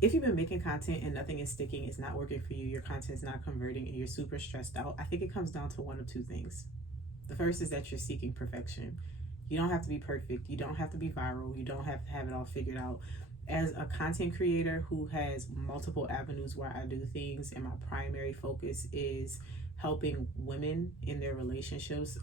If you've been making content and nothing is sticking, it's not working for you, your content is not converting, and you're super stressed out, I think it comes down to one of two things. The first is that you're seeking perfection. You don't have to be perfect. You don't have to be viral. You don't have to have it all figured out. As a content creator who has multiple avenues where I do things, and my primary focus is helping women in their relationships,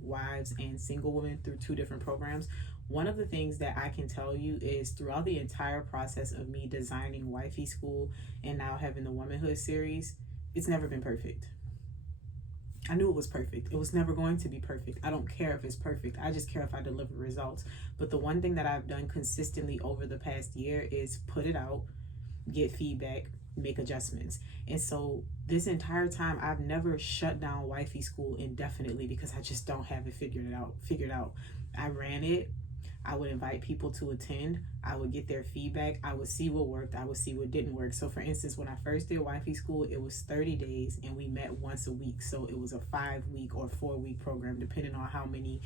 wives and single women, through two different programs. One of the things that I can tell you is throughout the entire process of me designing Wifey School and now having the Womanhood series, it's never been perfect. I knew it was perfect. It was never going to be perfect. I don't care if it's perfect. I just care if I deliver results. But the one thing that I've done consistently over the past year is put it out, get feedback, make adjustments. And so this entire time, I've never shut down Wifey School indefinitely because I just don't have it figured out. I ran it. I would invite people to attend. I would get their feedback. I would see what worked. I would see what didn't work. So for instance, when I first did Wifey School, it was 30 days and we met once a week. So it was a 5-week or 4-week program, depending on how many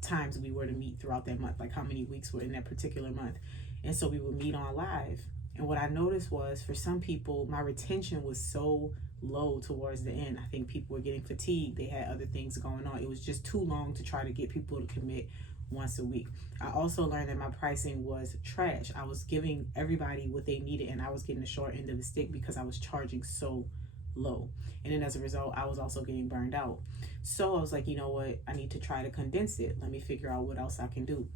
times we were to meet throughout that month, like how many weeks were in that particular month. And so we would meet on live. And what I noticed was, for some people, my retention was so low towards the end. I think people were getting fatigued. They had other things going on. It was just too long to try to get people to commit once a week. I also learned that my pricing was trash. I was giving everybody what they needed and I was getting the short end of the stick because I was charging so low. And then as a result, I was also getting burned out. So I was like, you know what? I need to try to condense it. Let me figure out what else I can do.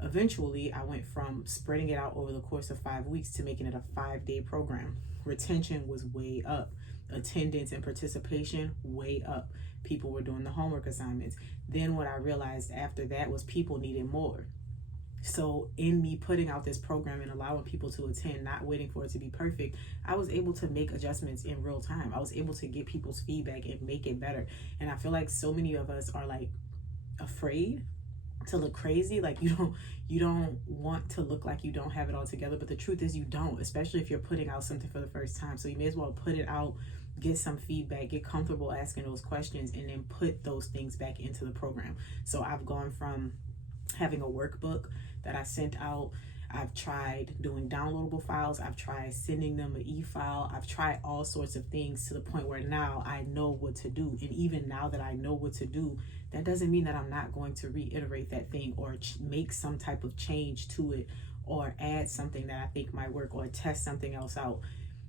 Eventually, I went from spreading it out over the course of 5 weeks to making it a 5-day program. Retention was way up. Attendance and participation way up. People were doing the homework assignments. Then what I realized after that was people needed more. So in me putting out this program and allowing people to attend, not waiting for it to be perfect, I was able to make adjustments in real time. I was able to get people's feedback and make it better. And I feel like so many of us are like afraid to look crazy. Like you don't want to look like you don't have it all together, but the truth is you don't, especially if you're putting out something for the first time. So you may as well put it out, get some feedback, get comfortable asking those questions, and then put those things back into the program. So I've gone from having a workbook that I sent out. I've tried doing downloadable files. I've tried sending them an e-file. I've tried all sorts of things to the point where now I know what to do. And even now that I know what to do, that doesn't mean that I'm not going to reiterate that thing or make some type of change to it or add something that I think might work or test something else out.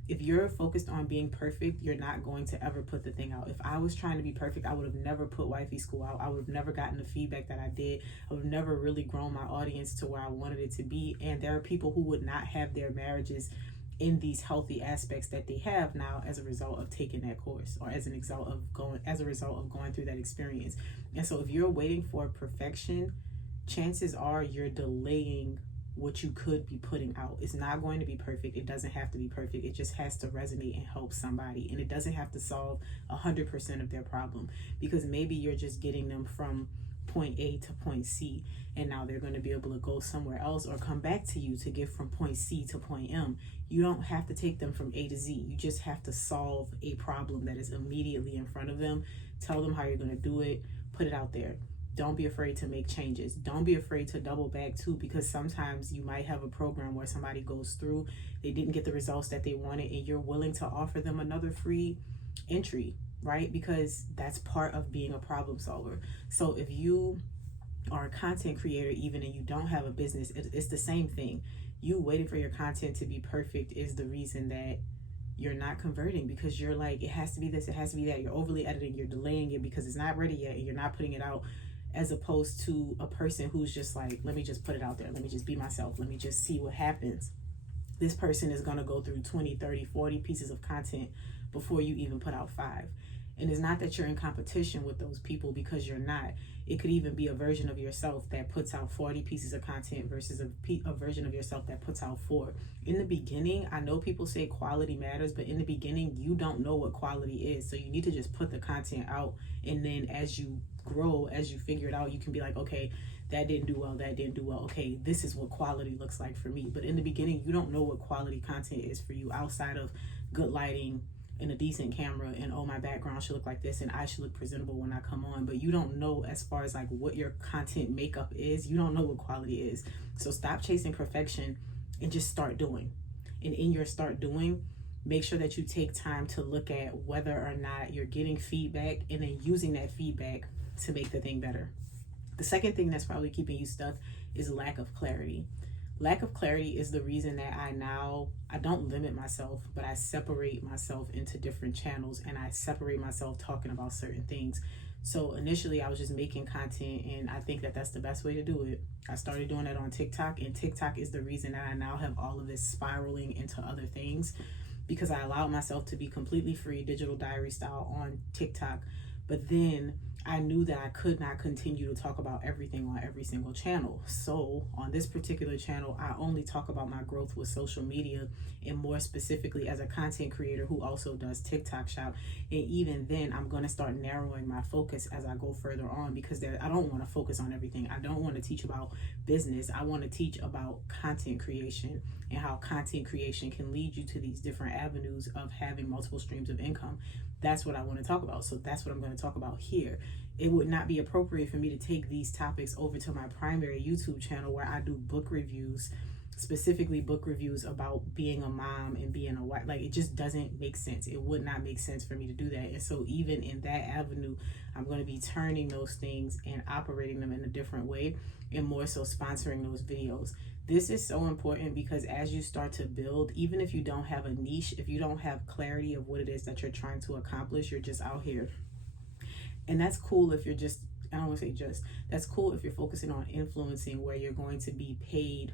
If you're focused on being perfect, you're not going to ever put the thing out. If I was trying to be perfect, I would have never put Wifey School out. I would have never gotten the feedback that I did. I would have never really grown my audience to where I wanted it to be. And there are people who would not have their marriages in these healthy aspects that they have now as a result of taking that course or as a result of going through that experience. And so if you're waiting for perfection, chances are you're delaying what you could be putting out. It's not going to be perfect. It doesn't have to be perfect. It just has to resonate and help somebody. And it doesn't have to solve 100% of their problem, because maybe you're just getting them from point A to point C, and now they're going to be able to go somewhere else or come back to you to get from point C to point M. You don't have to take them from A to Z. You just have to solve a problem that is immediately in front of them. Tell them how you're going to do it. Put it out there. Don't be afraid to make changes. Don't be afraid to double back too, because sometimes you might have a program where somebody goes through, they didn't get the results that they wanted, and you're willing to offer them another free entry, right? Because that's part of being a problem solver. So if you are a content creator even and you don't have a business, it's the same thing. You waiting for your content to be perfect is the reason that you're not converting, because you're like, it has to be this, it has to be that. You're overly editing, you're delaying it because it's not ready yet, and you're not putting it out, as opposed to a person who's just like, let me just put it out there. Let me just be myself. Let me just see what happens. This person is going to go through 20, 30, 40 pieces of content before you even put out 5. And it's not that you're in competition with those people, because you're not. It could even be a version of yourself that puts out 40 pieces of content versus a version of yourself that puts out 4. In the beginning, I know people say quality matters, but in the beginning, you don't know what quality is. So you need to just put the content out. And then as you grow, as you figure it out, you can be like, okay, that didn't do well, that didn't do well. Okay, this is what quality looks like for me. But in the beginning, you don't know what quality content is for you outside of good lighting and a decent camera, and oh, my background should look like this and I should look presentable when I come on. But you don't know, as far as like what your content makeup is, you don't know what quality is. So stop chasing perfection and just start doing. and in your start doing, make sure that you take time to look at whether or not you're getting feedback and then using that feedback to make the thing better. The second thing that's probably keeping you stuck is lack of clarity. Lack of clarity is the reason that I don't limit myself, but I separate myself into different channels, and I separate myself talking about certain things. So initially I was just making content, and I think that that's the best way to do it. I started doing it on TikTok, and TikTok is the reason that I now have all of this spiraling into other things, because I allowed myself to be completely free, digital diary style on TikTok. But then I knew that I could not continue to talk about everything on every single channel. So on this particular channel, I only talk about my growth with social media, and more specifically as a content creator who also does TikTok shop. And even then, I'm going to start narrowing my focus as I go further on, because I don't want to focus on everything. I don't want to teach about business. I want to teach about content creation and how content creation can lead you to these different avenues of having multiple streams of income. That's what I want to talk about. So that's what I'm going to talk about here. It would not be appropriate for me to take these topics over to my primary YouTube channel where I do book reviews, specifically book reviews about being a mom and being a wife. Like, it just doesn't make sense. It would not make sense for me to do that. And so even in that avenue, I'm going to be turning those things and operating them in a different way, and more so sponsoring those videos. This is so important, because as you start to build, even if you don't have a niche, if you don't have clarity of what it is that you're trying to accomplish, you're just out here. And that's cool if you're just, I don't want to say just, that's cool if you're focusing on influencing, where you're going to be paid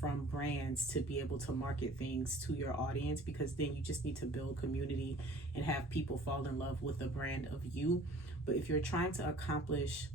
from brands to be able to market things to your audience, because then you just need to build community and have people fall in love with the brand of you. But if you're trying to accomplish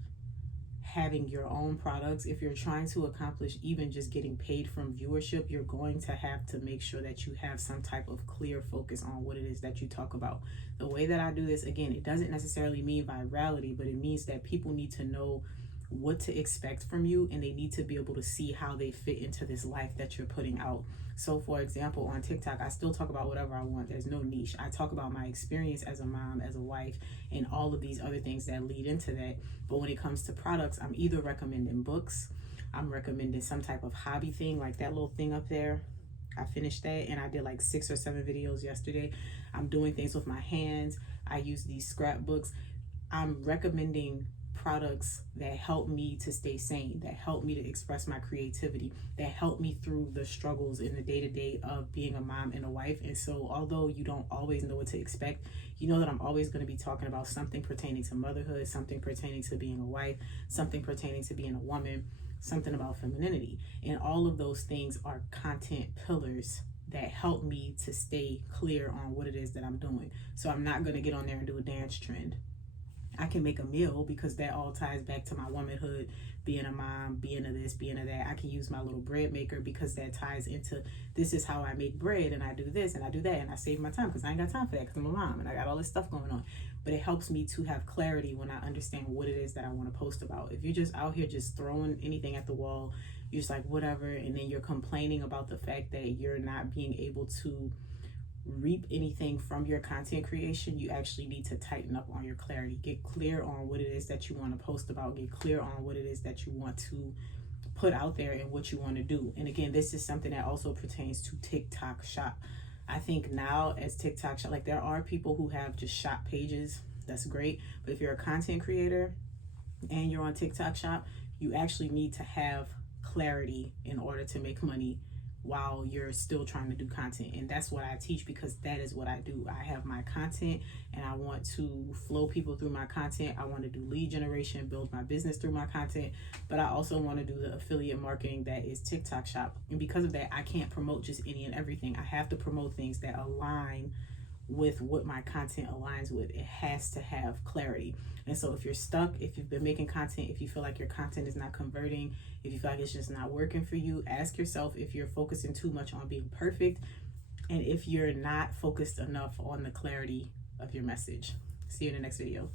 having your own products, if you're trying to accomplish even just getting paid from viewership, you're going to have to make sure that you have some type of clear focus on what it is that you talk about. The way that I do this, again, it doesn't necessarily mean virality, but it means that people need to know what to expect from you, and they need to be able to see how they fit into this life that you're putting out. So for example, on TikTok, I still talk about whatever I want. There's no niche. I talk about my experience as a mom, as a wife, and all of these other things that lead into that. But when it comes to products, I'm either recommending books, I'm recommending some type of hobby thing, like that little thing up there. I finished that, and I did like 6 or 7 videos yesterday. I'm doing things with my hands. I use these scrapbooks. I'm recommending products that help me to stay sane, that help me to express my creativity, that help me through the struggles in the day-to-day of being a mom and a wife. And so although you don't always know what to expect, you know that I'm always going to be talking about something pertaining to motherhood, something pertaining to being a wife, something pertaining to being a woman, something about femininity. And all of those things are content pillars that help me to stay clear on what it is that I'm doing. So I'm not going to get on there and do a dance trend. I can make a meal, because that all ties back to my womanhood, being a mom, being a this, being a that. I can use my little bread maker, because that ties into, this is how I make bread, and I do this and I do that, and I save my time, because I ain't got time for that, because I'm a mom and I got all this stuff going on. But it helps me to have clarity when I understand what it is that I want to post about. If you're just out here just throwing anything at the wall, you're just like whatever, and then you're complaining about the fact that you're not being able to reap anything from your content creation, you actually need to tighten up on your clarity. Get clear on what it is that you want to post about. Get clear on what it is that you want to put out there and what you want to do. And again, this is something that also pertains to TikTok shop. I think now as TikTok shop, like, there are people who have just shop pages. That's great. But if you're a content creator and you're on TikTok shop, you actually need to have clarity in order to make money while you're still trying to do content. And that's what I teach, because that is what I do. I have my content, and I want to flow people through my content. I want to do lead generation, build my business through my content, but I also want to do the affiliate marketing that is TikTok shop. And because of that, I can't promote just any and everything. I have to promote things that align with what my content aligns with. It has to have clarity. And so if you're stuck, if you've been making content, if you feel like your content is not converting, if you feel like it's just not working for you, ask yourself if you're focusing too much on being perfect, and if you're not focused enough on the clarity of your message. See you in the next video.